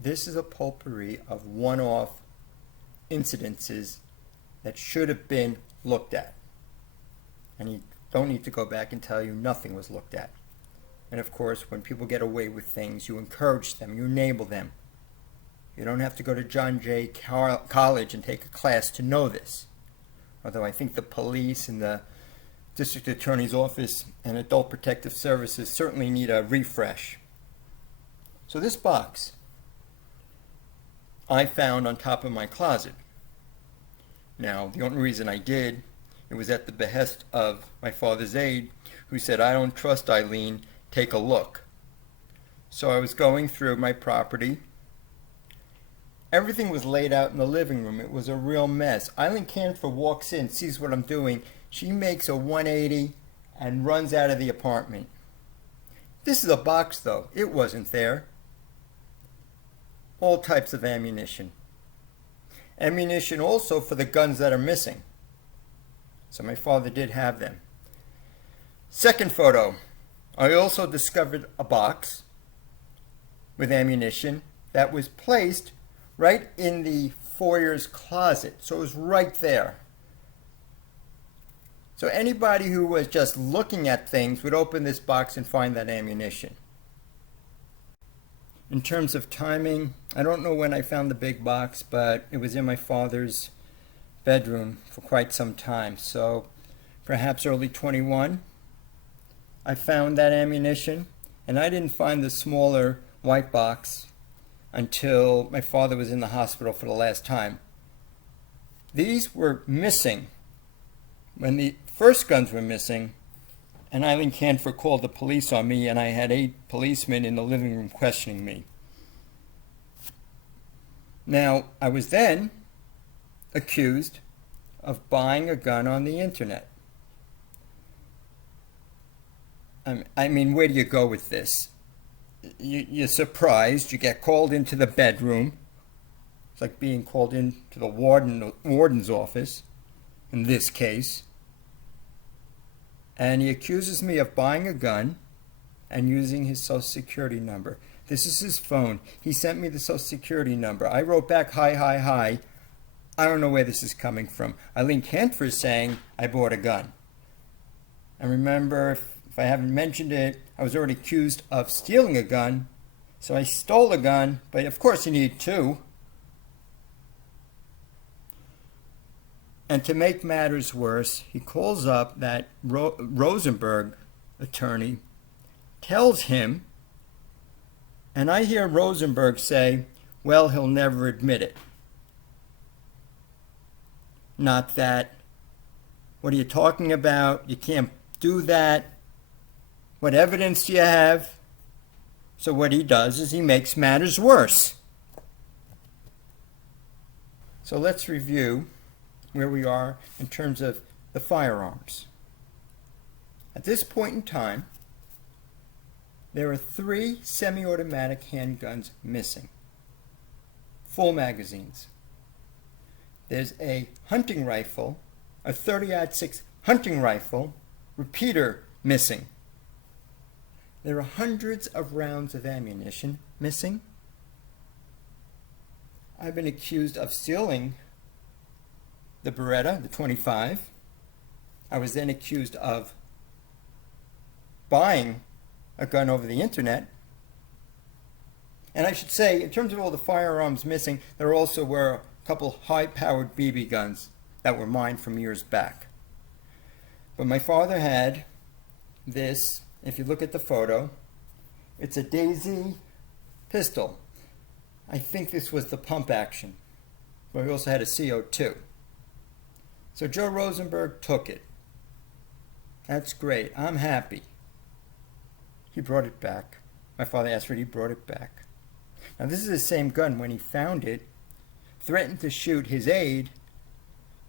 This is a potpourri of one-off incidences that should have been looked at. And you don't need to go back and tell you nothing was looked at. And of course, when people get away with things, you encourage them, you enable them. You don't have to go to John Jay College and take a class to know this. Although I think the police and the district attorney's office and adult protective services certainly need a refresh. So this box I found on top of my closet. Now, the only reason I did, it was at the behest of my father's aide, who said, "I don't trust Eileen, take a look." So I was going through my property. Everything was laid out in the living room. It was a real mess. Eileen Canfer walks in, sees what I'm doing. She makes a 180 and runs out of the apartment. This is a box, though. It wasn't there. All types of ammunition. Ammunition also for the guns that are missing. So my father did have them. Second photo. I also discovered a box with ammunition that was placed right in the foyer's closet. So it was right there. So anybody who was just looking at things would open this box and find that ammunition. In terms of timing, I don't know when I found the big box, but it was in my father's bedroom for quite some time. So perhaps early 21, I found that ammunition, and I didn't find the smaller white box until my father was in the hospital for the last time. These were missing when the first guns were missing, and Eileen Canfer called the police on me, and I had 8 policemen in the living room questioning me. Now, I was then accused of buying a gun on the internet. I mean, where do you go with this? You're surprised, you get called into the bedroom. It's like being called into the warden's office, in this case. And he accuses me of buying a gun and using his Social Security number. This is his phone. He sent me the Social Security number. I wrote back, hi, hi, hi. I don't know where this is coming from. Eileen Canfer is saying I bought a gun. And remember, if I haven't mentioned it, I was already accused of stealing a gun. So I stole a gun, but of course you need 2. And to make matters worse, he calls up that Rosenberg attorney, tells him, and I hear Rosenberg say, well, he'll never admit it. Not that, what are you talking about? You can't do that. What evidence do you have? So what he does is he makes matters worse. So let's review where we are in terms of the firearms. At this point in time, there are 3 semi-automatic handguns missing. Full magazines. There's a hunting rifle, a 30-06 hunting rifle, repeater missing. There are hundreds of rounds of ammunition missing. I've been accused of stealing the Beretta, the 25. I was then accused of buying a gun over the internet. And I should say, in terms of all the firearms missing, there also were a couple high-powered BB guns that were mine from years back. But my father had this, if you look at the photo, it's a Daisy pistol. I think this was the pump action, but we also had a CO2. So Joe Rosenberg took it. That's great. I'm happy. He brought it back. My father asked for it. He brought it back. Now this is the same gun when he found it, threatened to shoot his aide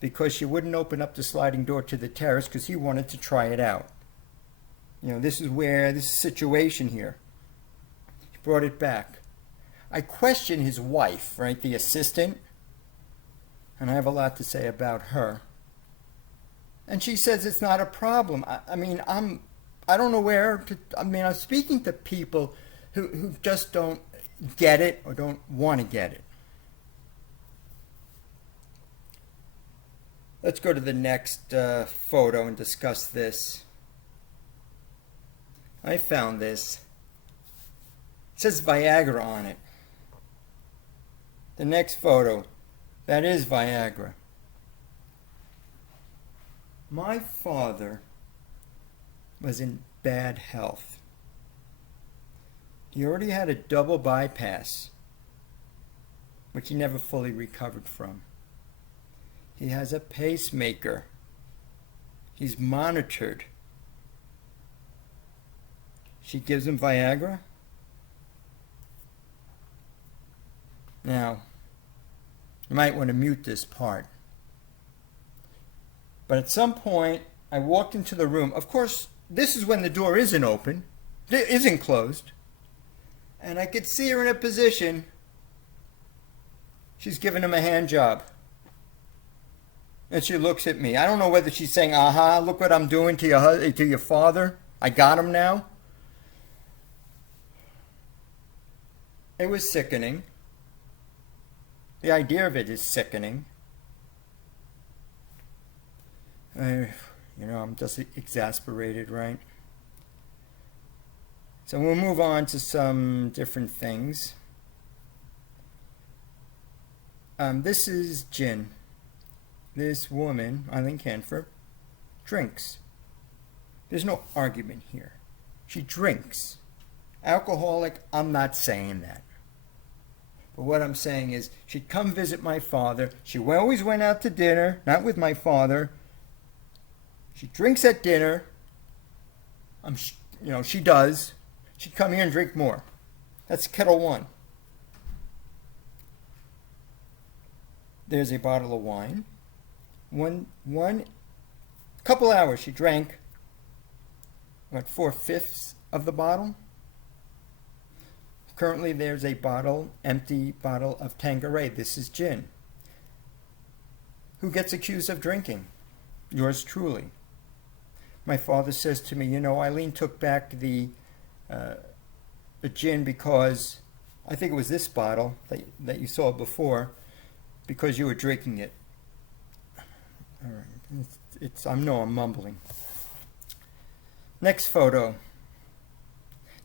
because she wouldn't open up the sliding door to the terrace because he wanted to try it out. You know, this is the situation here. He brought it back. I question his wife, right, the assistant, and I have a lot to say about her. And she says it's not a problem. I mean, I don't know where to, I'm speaking to people who just don't, get it or don't want to get it. Let's go to the next photo and discuss this. I found this. It says Viagra on it. The next photo, that is Viagra. My father was in bad health. He already had a double bypass, which he never fully recovered from. He has a pacemaker. He's monitored. She gives him Viagra. Now, you might want to mute this part. But at some point, I walked into the room. Of course, this is when the door isn't open, it isn't closed. And I could see her in a position. She's giving him a hand job. And she looks at me. I don't know whether she's saying, aha, look what I'm doing to your father. I got him now. It was sickening. The idea of it is sickening. I'm just exasperated, right? So we'll move on to some different things. This is gin. This woman, Eileen Canfer, drinks. There's no argument here. She drinks. Alcoholic, I'm not saying that. But what I'm saying is, she'd come visit my father. She always went out to dinner, not with my father. She drinks at dinner. She does. She'd come here and drink more. That's Kettle One. There's a bottle of wine. One couple hours she drank, 4/5 of the bottle. Currently there's a empty bottle of Tanqueray. This is gin. Who gets accused of drinking? Yours truly. My father says to me, Eileen took back the gin because, I think it was this bottle that you saw before, because you were drinking it. All right, I'm mumbling. Next photo.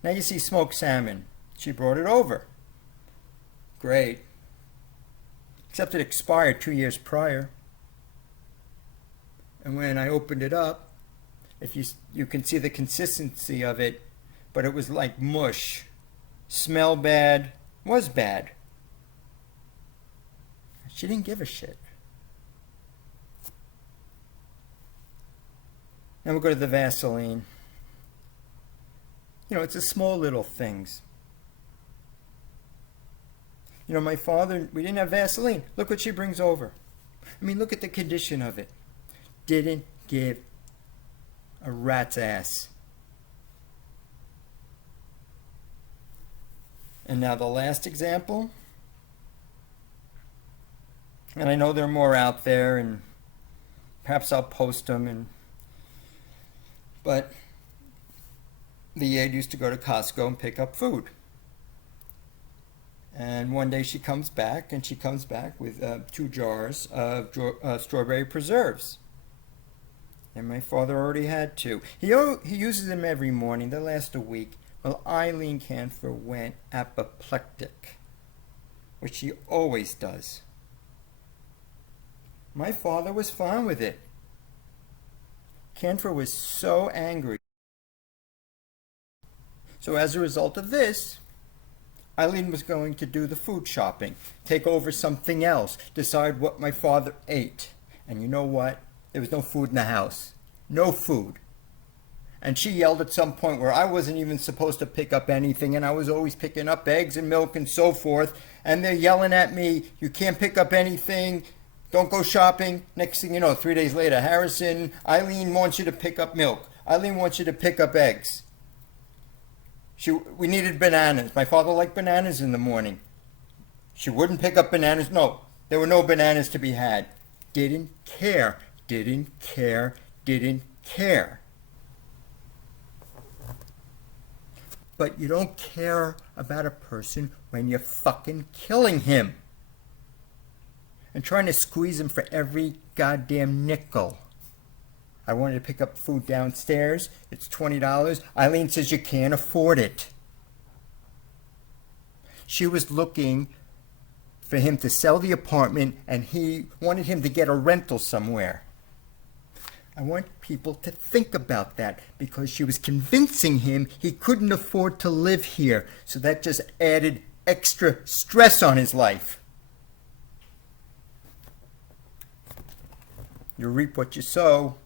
Now you see smoked salmon. She brought it over. Great. Except it expired 2 years prior. And when I opened it up, if you can see the consistency of it, but it was like mush. Smell bad, was bad. She didn't give a shit. Now we'll go to the Vaseline. It's the small little things. My father, we didn't have Vaseline. Look what she brings over. Look at the condition of it. Didn't give a rat's ass. And now the last example. And I know there are more out there, and perhaps I'll post them. But Leah used to go to Costco and pick up food. And one day she comes back with 2 jars of strawberry preserves. And my father already had 2. He uses them every morning. They last a week. Well, Eileen Canfer went apoplectic, which she always does. My father was fine with it. Canfer was so angry. So as a result of this, Eileen was going to do the food shopping, take over something else, decide what my father ate. And you know what? There was no food in the house. No food. And she yelled at some point where I wasn't even supposed to pick up anything, and I was always picking up eggs and milk and so forth. And they're yelling at me, you can't pick up anything, don't go shopping. Next thing you know, 3 days later, Harrison, Eileen wants you to pick up milk. Eileen wants you to pick up eggs. We needed bananas. My father liked bananas in the morning. She wouldn't pick up bananas. No, there were no bananas to be had. Didn't care. Didn't care. Didn't care. But you don't care about a person when you're fucking killing him. And trying to squeeze him for every goddamn nickel. I wanted to pick up food downstairs. It's $20. Eileen says you can't afford it. She was looking for him to sell the apartment, and he wanted him to get a rental somewhere. I want people to think about that, because she was convincing him he couldn't afford to live here. So that just added extra stress on his life. You reap what you sow.